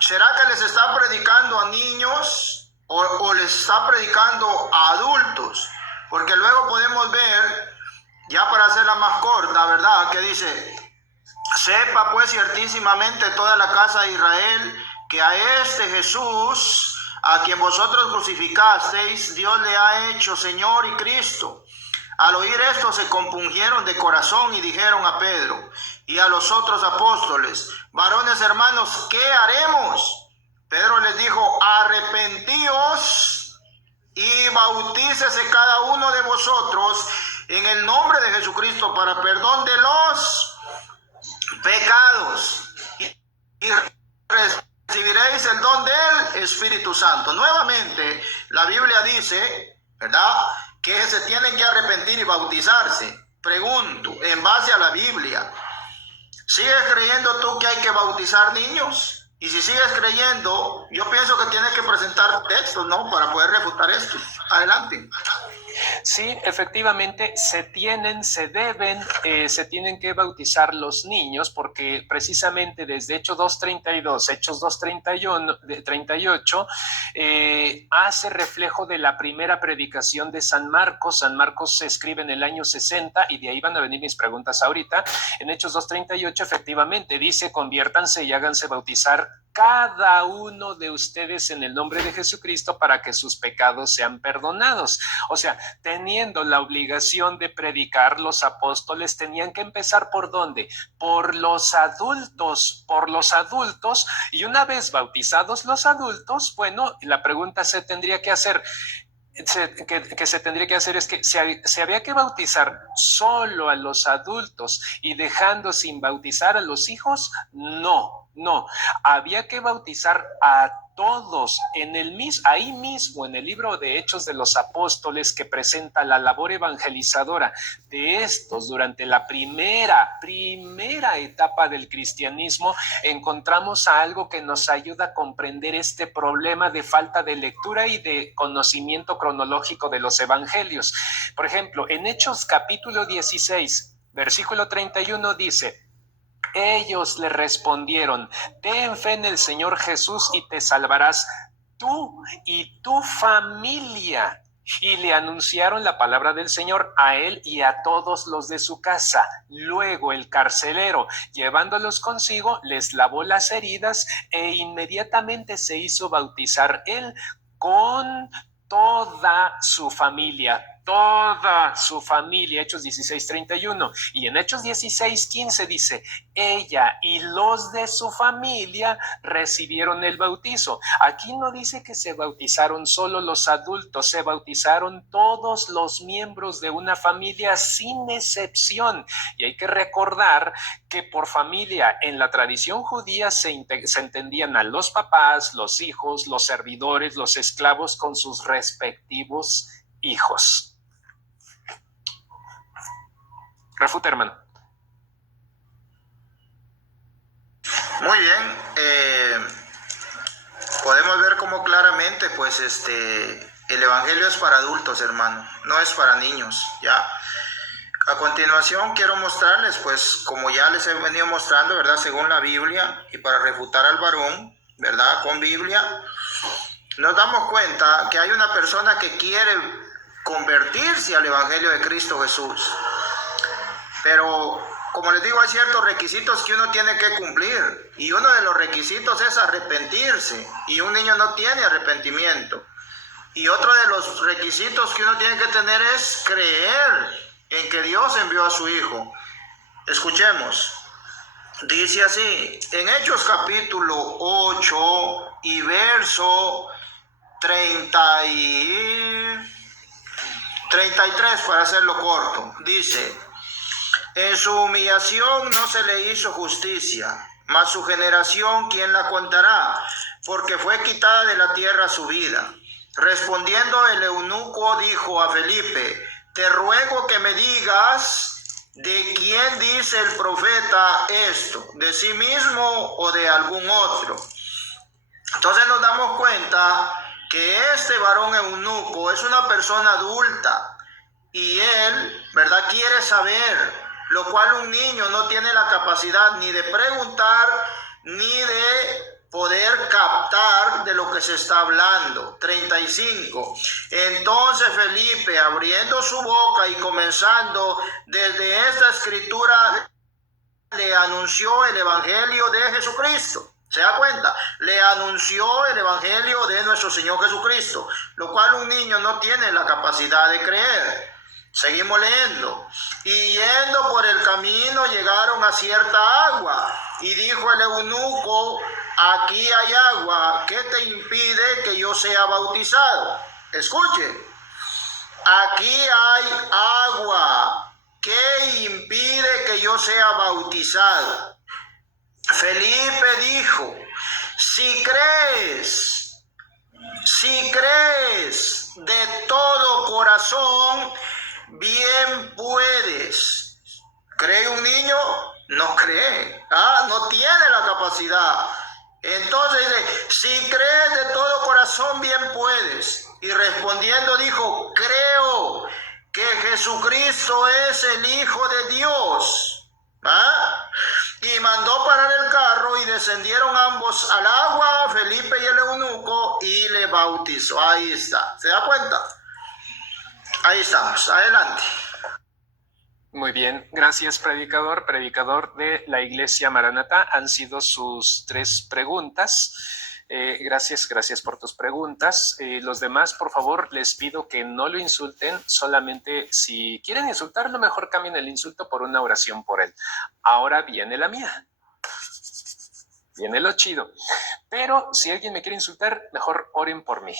¿Será que les está predicando a niños o les está predicando a adultos? Porque luego podemos ver, ya para hacerla más corta, ¿verdad? Que dice: sepa pues ciertísimamente toda la casa de Israel que a este Jesús, a quien vosotros crucificasteis, Dios le ha hecho Señor y Cristo. Al oír esto se compungieron de corazón y dijeron a Pedro y a los otros apóstoles: varones hermanos, ¿qué haremos? Pedro les dijo: arrepentíos y bautícese cada uno de vosotros en el nombre de Jesucristo para perdón de los pecados y recibiréis el don del Espíritu Santo. Nuevamente la Biblia dice, ¿verdad?, que se tienen que arrepentir y bautizarse. Pregunto, en base a la Biblia, ¿sigues creyendo tú que hay que bautizar niños? Y si sigues creyendo, yo pienso que tienes que presentar textos, ¿no?, para poder refutar esto. Adelante. Sí, efectivamente, se tienen que bautizar los niños porque precisamente desde Hechos 2.32, Hechos 2.38, hace reflejo de la primera predicación de San Marcos. San Marcos se escribe en el año 60 y de ahí van a venir mis preguntas ahorita. En Hechos 2.38 efectivamente dice: conviértanse y háganse bautizar cada uno de ustedes en el nombre de Jesucristo para que sus pecados sean perdonados. O sea, teniendo la obligación de predicar, los apóstoles tenían que empezar ¿por dónde? Por los adultos, y una vez bautizados los adultos, bueno, la pregunta se tendría que hacer, que se tendría que hacer es que se había que bautizar solo a los adultos y dejando sin bautizar a los hijos. No, había que bautizar a todos ahí mismo en el libro de Hechos de los Apóstoles, que presenta la labor evangelizadora de estos durante la primera etapa del cristianismo. Encontramos a algo que nos ayuda a comprender este problema de falta de lectura y de conocimiento cronológico de los evangelios. Por ejemplo, en Hechos capítulo 16, versículo 31 dice: ellos le respondieron: ten fe en el Señor Jesús y te salvarás tú y tu familia. Y le anunciaron la palabra del Señor a él y a todos los de su casa. Luego el carcelero, llevándolos consigo, les lavó las heridas e inmediatamente se hizo bautizar él con toda su familia. Hechos 16:31. Y en Hechos 16:15 dice: ella y los de su familia recibieron el bautizo. Aquí no dice que se bautizaron solo los adultos, se bautizaron todos los miembros de una familia sin excepción. Y hay que recordar que por familia en la tradición judía se entendían a los papás, los hijos, los servidores, los esclavos con sus respectivos hijos. Refuta, hermano. Muy bien. Podemos ver como claramente, pues, el evangelio es para adultos, hermano, no es para niños, ¿ya? A continuación quiero mostrarles, pues, como ya les he venido mostrando, ¿verdad? Según la Biblia, y para refutar al varón, ¿verdad? Con Biblia, nos damos cuenta que hay una persona que quiere convertirse al evangelio de Cristo Jesús. Pero, como les digo, hay ciertos requisitos que uno tiene que cumplir. Y uno de los requisitos es arrepentirse. Y un niño no tiene arrepentimiento. Y otro de los requisitos que uno tiene que tener es creer en que Dios envió a su Hijo. Escuchemos. Dice así, en Hechos capítulo 8 y verso 33, para hacerlo corto. Dice, en su humillación no se le hizo justicia, mas su generación, ¿quién la contará? Porque fue quitada de la tierra su vida. Respondiendo el eunuco dijo a Felipe, te ruego que me digas de quién dice el profeta esto, de sí mismo o de algún otro. Entonces nos damos cuenta que este varón eunuco es una persona adulta y él, ¿verdad?, quiere saber, lo cual un niño no tiene la capacidad ni de preguntar ni de poder captar de lo que se está hablando. 35. Entonces Felipe, abriendo su boca y comenzando desde esta escritura, le anunció el evangelio de Jesucristo. ¿Se da cuenta? Le anunció el evangelio de nuestro Señor Jesucristo, lo cual un niño no tiene la capacidad de creer. Seguimos leyendo. Y yendo por el camino llegaron a cierta agua. Y dijo el eunuco, aquí hay agua, ¿qué te impide que yo sea bautizado? Escuche, aquí hay agua, ¿qué impide que yo sea bautizado? Felipe dijo, si crees de todo corazón, bien puedes. ¿Cree un niño? No cree, no tiene la capacidad. Entonces dice, si crees de todo corazón, bien puedes. Y respondiendo dijo, creo que Jesucristo es el Hijo de Dios. Y mandó parar el carro y descendieron ambos al agua, Felipe y el eunuco, y le bautizó. Ahí está, ¿se da cuenta? Ahí estamos, adelante. Muy bien, gracias predicador de la Iglesia Maranatá. Han sido sus 3 preguntas. Gracias por tus preguntas. Los demás, por favor, les pido que no lo insulten, solamente si quieren insultarlo, mejor cambien el insulto por una oración por él. Ahora viene la mía. Viene lo chido. Pero si alguien me quiere insultar, mejor oren por mí,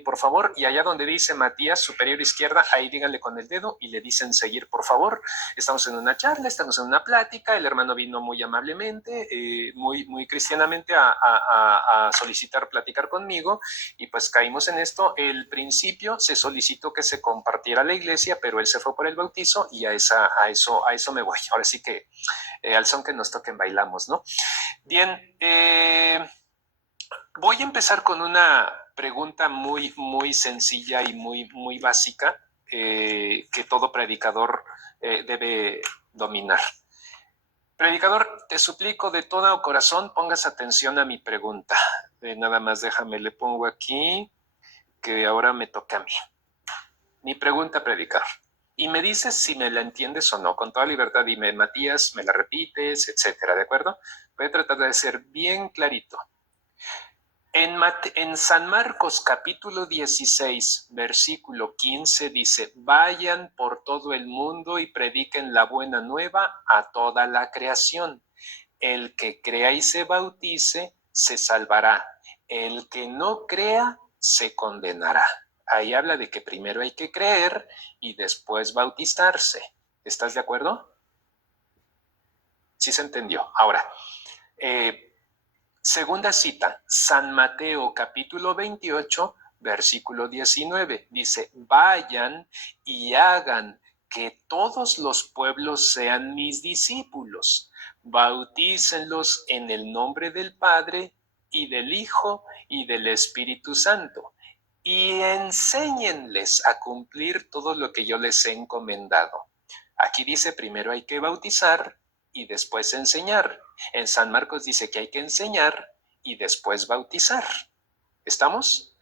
por favor. Y allá donde dice Matías, superior izquierda, ahí díganle con el dedo y le dicen seguir, por favor. Estamos en una charla, estamos en una plática. El hermano vino muy amablemente, muy cristianamente a solicitar platicar conmigo. Y pues caímos en esto. El principio se solicitó que se compartiera la iglesia, pero él se fue por el bautizo y a eso me voy. Ahora sí que al son que nos toquen bailamos, ¿no? Bien, voy a empezar con una pregunta muy sencilla y muy básica que todo predicador debe dominar. Predicador, te suplico de todo corazón pongas atención a mi pregunta. Nada más déjame, le pongo aquí que ahora me toca a mí. Mi pregunta, predicador. Y me dices si me la entiendes o no, con toda libertad. Dime, Matías, me la repites, etcétera, ¿de acuerdo? Voy a tratar de ser bien clarito. En San Marcos capítulo 16, versículo 15 dice, vayan por todo el mundo y prediquen la buena nueva a toda la creación. El que crea y se bautice, se salvará. El que no crea, se condenará. Ahí habla de que primero hay que creer y después bautizarse. ¿Estás de acuerdo? Sí se entendió. Ahora, segunda cita, San Mateo capítulo 28, versículo 19. Dice, vayan y hagan que todos los pueblos sean mis discípulos, bautícenlos en el nombre del Padre y del Hijo y del Espíritu Santo, y enséñenles a cumplir todo lo que yo les he encomendado. Aquí dice primero hay que bautizar y después enseñar. En San Marcos dice que hay que enseñar y después bautizar. ¿Estamos?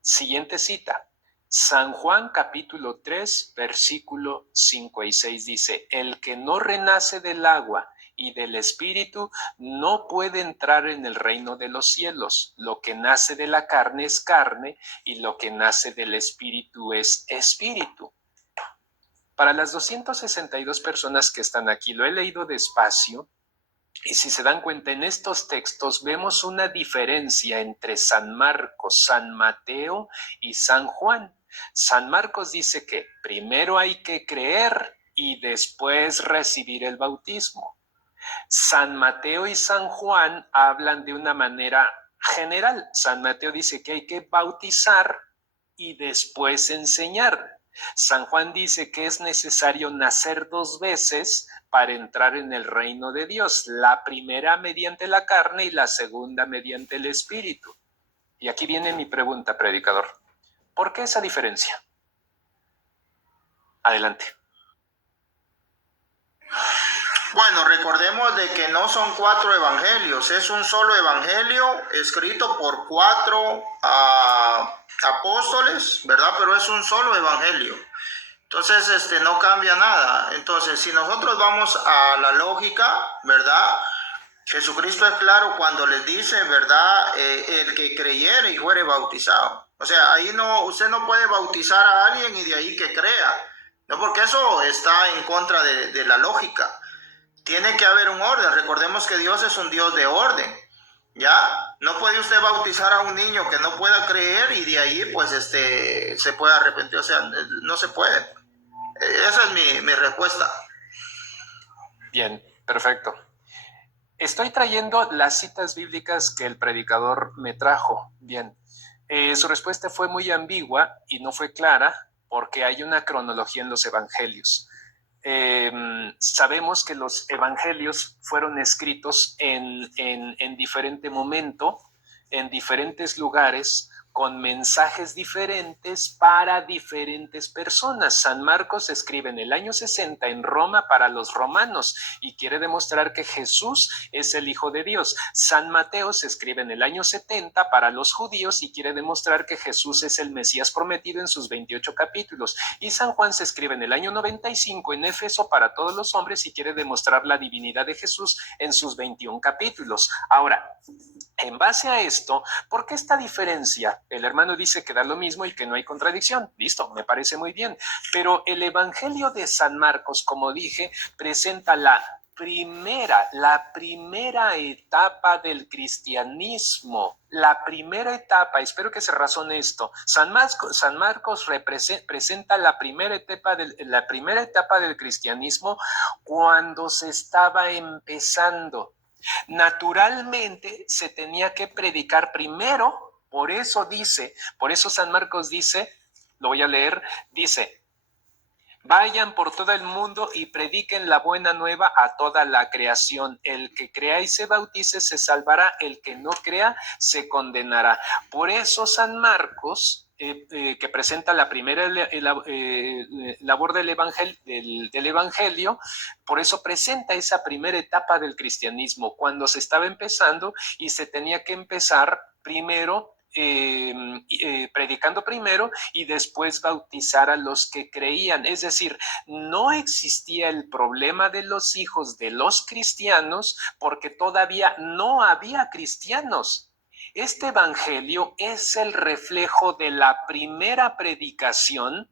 Siguiente cita. San Juan capítulo 3, versículo 5 y 6 dice, el que no renace del agua y del Espíritu no puede entrar en el reino de los cielos. Lo que nace de la carne es carne y lo que nace del Espíritu es espíritu. Para las 262 personas que están aquí, lo he leído despacio, y si se dan cuenta, en estos textos vemos una diferencia entre San Marcos, San Mateo y San Juan. San Marcos dice que primero hay que creer y después recibir el bautismo. San Mateo y San Juan hablan de una manera general. San Mateo dice que hay que bautizar y después enseñar. San Juan dice que es necesario nacer 2 veces para entrar en el reino de Dios, la primera mediante la carne y la segunda mediante el Espíritu. Y aquí viene mi pregunta, predicador. ¿Por qué esa diferencia? Adelante. Bueno, recordemos de que no son 4 evangelios, es un solo evangelio escrito por 4 apóstoles, ¿verdad? Pero es un solo evangelio. Entonces, no cambia nada. Entonces, si nosotros vamos a la lógica, ¿verdad? Jesucristo es claro cuando les dice, ¿verdad? El que creyere y fuere bautizado. O sea, ahí no, usted no puede bautizar a alguien y de ahí que crea. No, porque eso está en contra de la lógica. Tiene que haber un orden. Recordemos que Dios es un Dios de orden. ¿Ya? No puede usted bautizar a un niño que no pueda creer y de ahí pues se puede arrepentir. O sea, no se puede. Esa es mi respuesta. Bien, perfecto. Estoy trayendo las citas bíblicas que el predicador me trajo. Bien, su respuesta fue muy ambigua y no fue clara porque hay una cronología en los evangelios. Sabemos que los evangelios fueron escritos en diferente momento, en diferentes lugares, con mensajes diferentes para diferentes personas. San Marcos escribe en el año 60 en Roma para los romanos y quiere demostrar que Jesús es el Hijo de Dios. San Mateo se escribe en el año 70 para los judíos y quiere demostrar que Jesús es el Mesías prometido en sus 28 capítulos. Y San Juan se escribe en el año 95 en Éfeso para todos los hombres y quiere demostrar la divinidad de Jesús en sus 21 capítulos. Ahora, en base a esto, ¿por qué esta diferencia? El hermano dice que da lo mismo y que no hay contradicción. Listo, me parece muy bien. Pero el Evangelio de San Marcos, como dije, presenta la primera etapa del cristianismo. La primera etapa, espero que se razone esto. San Marcos presenta la primera etapa del cristianismo cuando se estaba empezando. Naturalmente se tenía que predicar primero, por eso San Marcos dice, lo voy a leer, dice, vayan por todo el mundo y prediquen la buena nueva a toda la creación. El que crea y se bautice se salvará, el que no crea se condenará. Por eso San Marcos, que presenta la primera labor del evangelio, por eso presenta esa primera etapa del cristianismo, cuando se estaba empezando y se tenía que empezar primero predicando primero y después bautizar a los que creían. Es decir, no existía el problema de los hijos de los cristianos porque todavía no había cristianos. Este evangelio es el reflejo de la primera predicación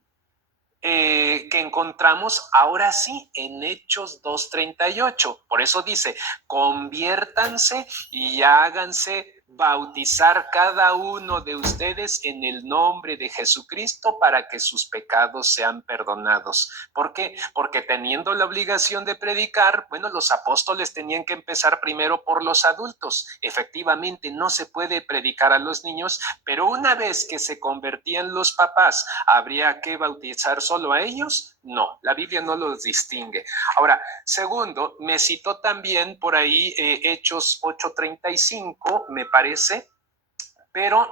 que encontramos ahora sí en Hechos 2:38. Por eso dice, conviértanse y háganse bautizar cada uno de ustedes en el nombre de Jesucristo para que sus pecados sean perdonados. ¿Por qué? Porque teniendo la obligación de predicar, bueno, los apóstoles tenían que empezar primero por los adultos. Efectivamente, no se puede predicar a los niños, pero una vez que se convertían los papás, ¿habría que bautizar solo a ellos? No, la Biblia no los distingue. Ahora, segundo, me citó también por ahí Hechos 8:35, me parece, pero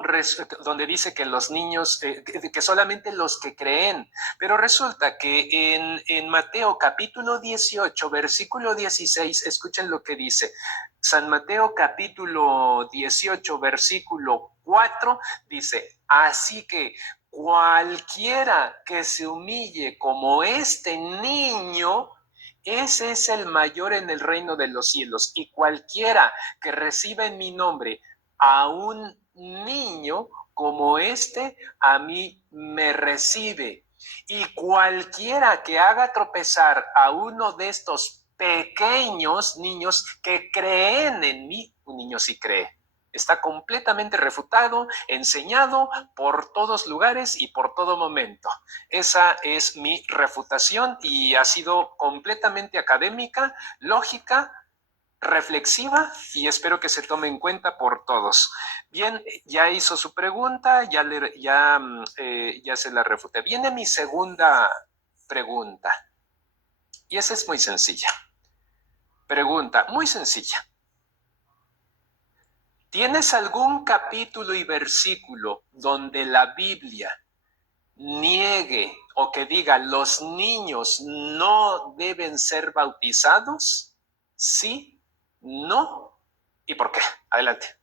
donde dice que los niños, que solamente los que creen, pero resulta que en Mateo capítulo 18, versículo 16, escuchen lo que dice. San Mateo capítulo 18, versículo 4, dice, así que cualquiera que se humille como este niño, ese es el mayor en el reino de los cielos. Y cualquiera que reciba en mi nombre a un niño como este, a mí me recibe. Y cualquiera que haga tropezar a uno de estos pequeños niños que creen en mí, un niño sí cree. Está completamente refutado, enseñado por todos lugares y por todo momento. Esa es mi refutación y ha sido completamente académica, lógica, reflexiva y espero que se tome en cuenta por todos. Bien, ya hizo su pregunta, ya se la refuté. Viene mi segunda pregunta y esa es muy sencilla. Pregunta muy sencilla. ¿Tienes algún capítulo y versículo donde la Biblia niegue o que diga los niños no deben ser bautizados? ¿Sí? ¿No? ¿Y por qué? Adelante.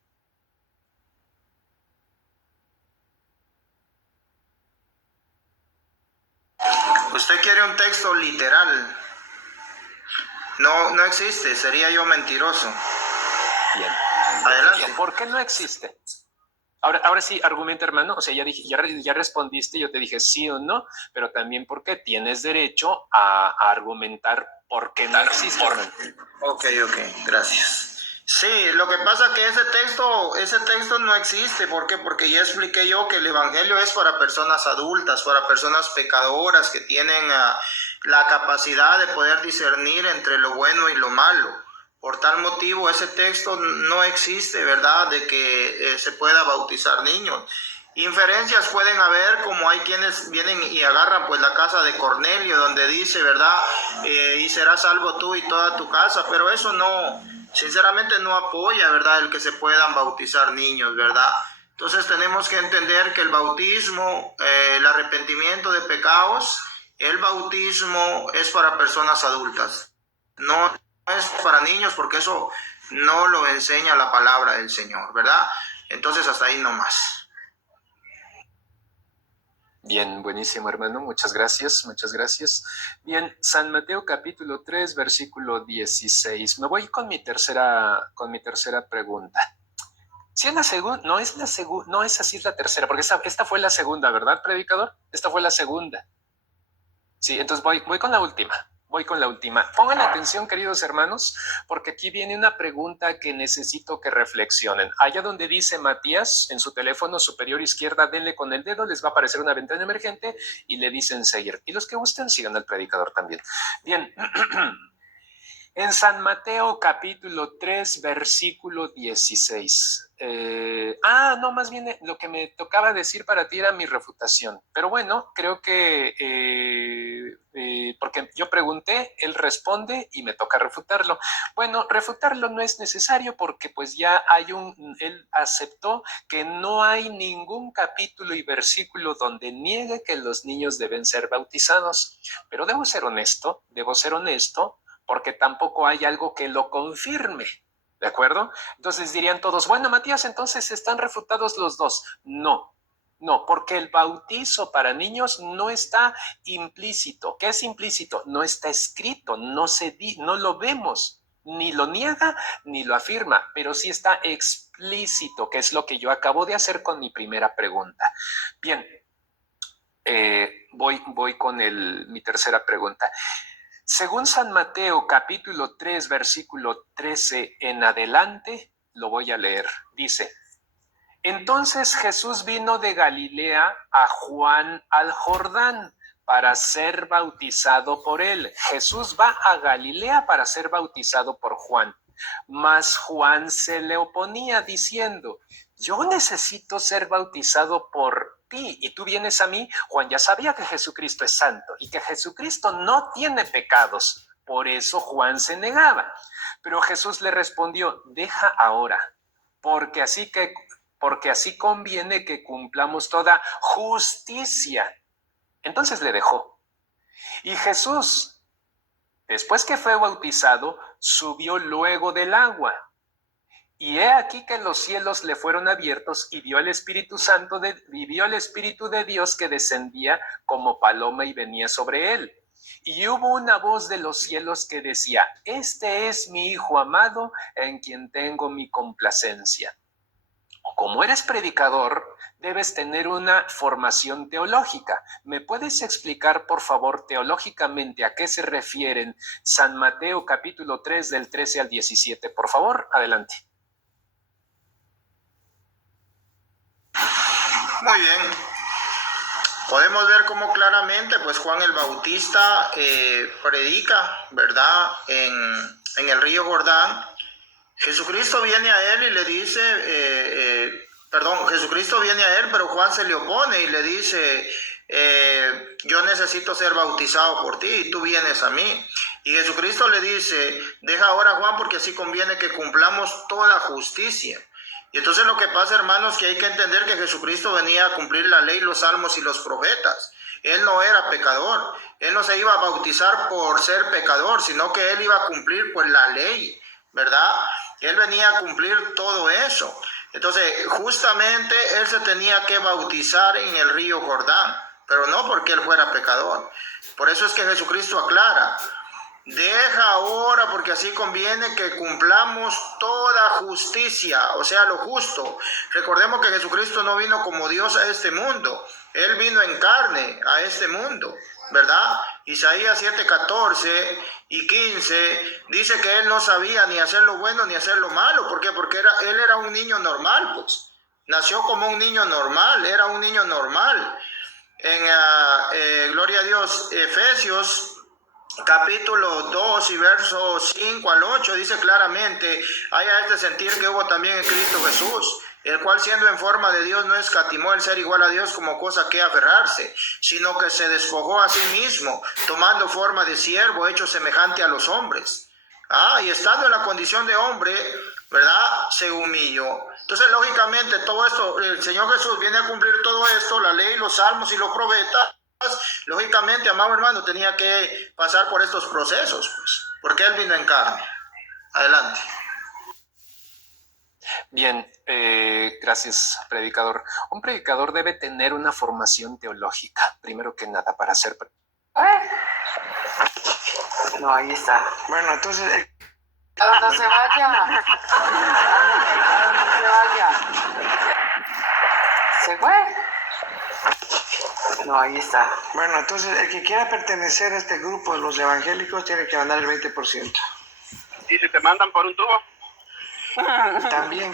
Usted quiere un texto literal. No existe, sería yo mentiroso. Bien. Adelante. Bien. ¿Por qué no existe? Ahora sí, argumenta, hermano. O sea, ya respondiste, yo te dije sí o no, pero también porque tienes derecho a argumentar por qué no existe. Ok, gracias. Sí, lo que pasa es que ese texto no existe. ¿Por qué? Porque ya expliqué yo que el evangelio es para personas adultas, para personas pecadoras que tienen la capacidad de poder discernir entre lo bueno y lo malo. Por tal motivo, ese texto no existe, ¿verdad? De que se pueda bautizar niños. Inferencias pueden haber, como hay quienes vienen y agarran pues la casa de Cornelio, donde dice, ¿verdad? Y serás salvo tú y toda tu casa, pero eso no, sinceramente no apoya, ¿verdad? El que se puedan bautizar niños, ¿verdad? Entonces tenemos que entender que el bautismo, el arrepentimiento de pecados, el bautismo es para personas adultas, no es para niños, porque eso no lo enseña la palabra del Señor, ¿verdad? Entonces hasta ahí nomás. Bien, buenísimo, hermano. Muchas gracias, muchas gracias. Bien, San Mateo capítulo 3, versículo 16. Me voy con mi tercera pregunta. Si es la segunda, no es la segunda, no es así, es la tercera, porque esta fue la segunda, ¿verdad, predicador? Esta fue la segunda. Sí, entonces voy con la última. Voy con la última. Pongan atención, queridos hermanos, porque aquí viene una pregunta que necesito que reflexionen. Allá donde dice Matías, en su teléfono superior izquierda, denle con el dedo, les va a aparecer una ventana emergente y le dicen seguir. Y los que gusten, sigan al predicador también. Bien. En San Mateo capítulo 3, versículo 16. No, más bien lo que me tocaba decir para ti era mi refutación. Pero bueno, creo que porque yo pregunté, él responde y me toca refutarlo. Bueno, refutarlo no es necesario porque pues ya él aceptó que no hay ningún capítulo y versículo donde niegue que los niños deben ser bautizados. Pero debo ser honesto, porque tampoco hay algo que lo confirme. ¿De acuerdo? Entonces dirían todos, bueno, Matías, entonces están refutados los dos. No, porque el bautizo para niños no está implícito. ¿Qué es implícito? No está escrito, no lo vemos, ni lo niega ni lo afirma, pero sí está explícito, que es lo que yo acabo de hacer con mi primera pregunta. Bien, voy con mi tercera pregunta. Según San Mateo capítulo 3, versículo 13 en adelante, lo voy a leer. Dice, Entonces Jesús vino de Galilea a Juan al Jordán para ser bautizado por él. Jesús va a Galilea para ser bautizado por Juan. Mas Juan se le oponía diciendo: yo necesito ser bautizado por ti y tú vienes a mí. Juan ya sabía que Jesucristo es santo y que Jesucristo no tiene pecados. Por eso Juan se negaba. Pero Jesús le respondió: deja ahora, porque así conviene que cumplamos toda justicia. Entonces le dejó. Y Jesús, después que fue bautizado, subió luego del agua. Y he aquí que los cielos le fueron abiertos y vio el Espíritu de Dios que descendía como paloma y venía sobre él. Y hubo una voz de los cielos que decía: este es mi Hijo amado, en quien tengo mi complacencia. Como eres predicador, debes tener una formación teológica. ¿Me puedes explicar, por favor, teológicamente a qué se refieren San Mateo capítulo 3 del 13 al 17? Por favor, adelante. Muy bien. Podemos ver cómo claramente pues Juan el Bautista predica, ¿verdad? En el río Jordán. Jesucristo viene a él y le dice, Jesucristo viene a él, pero Juan se le opone y le dice, yo necesito ser bautizado por ti y tú vienes a mí. Y Jesucristo le dice: deja ahora, Juan, porque así conviene que cumplamos toda justicia. Y entonces lo que pasa, hermanos, que hay que entender que Jesucristo venía a cumplir la ley, los salmos y los profetas. Él no era pecador, él no se iba a bautizar por ser pecador, sino que él iba a cumplir pues la ley, ¿verdad? Él venía a cumplir todo eso. Entonces, justamente él se tenía que bautizar en el río Jordán, pero no porque él fuera pecador. Por eso es que Jesucristo aclara: deja ahora, porque así conviene que cumplamos toda justicia, o sea, lo justo. Recordemos que Jesucristo no vino como Dios a este mundo, él vino en carne a este mundo, ¿verdad? Isaías 7:14 y 15 dice que él no sabía ni hacer lo bueno ni hacer lo malo. ¿Por qué? Porque él era un niño normal, pues. Nació como un niño normal, era un niño normal. Gloria a Dios, Efesios capítulo 2 y versos 5 al 8 dice claramente: haya este sentir que hubo también en Cristo Jesús, el cual siendo en forma de Dios no escatimó el ser igual a Dios como cosa que aferrarse, sino que se despojó a sí mismo, tomando forma de siervo, hecho semejante a los hombres. Y estando en la condición de hombre, ¿verdad?, se humilló. Entonces, lógicamente, todo esto, el Señor Jesús viene a cumplir todo esto, la ley, los salmos y los profetas. Lógicamente, amado hermano, tenía que pasar por estos procesos, pues, porque él vino en carne. Adelante. Bien, gracias, predicador. Un predicador debe tener una formación teológica, primero que nada, para ser... No, ahí está. Bueno, entonces... No se vaya. No se vaya. ¿Se fue? No, ahí está. Bueno, entonces el que quiera pertenecer a este grupo de los evangélicos tiene que mandar el 20%. ¿Y si te mandan por un tubo? También.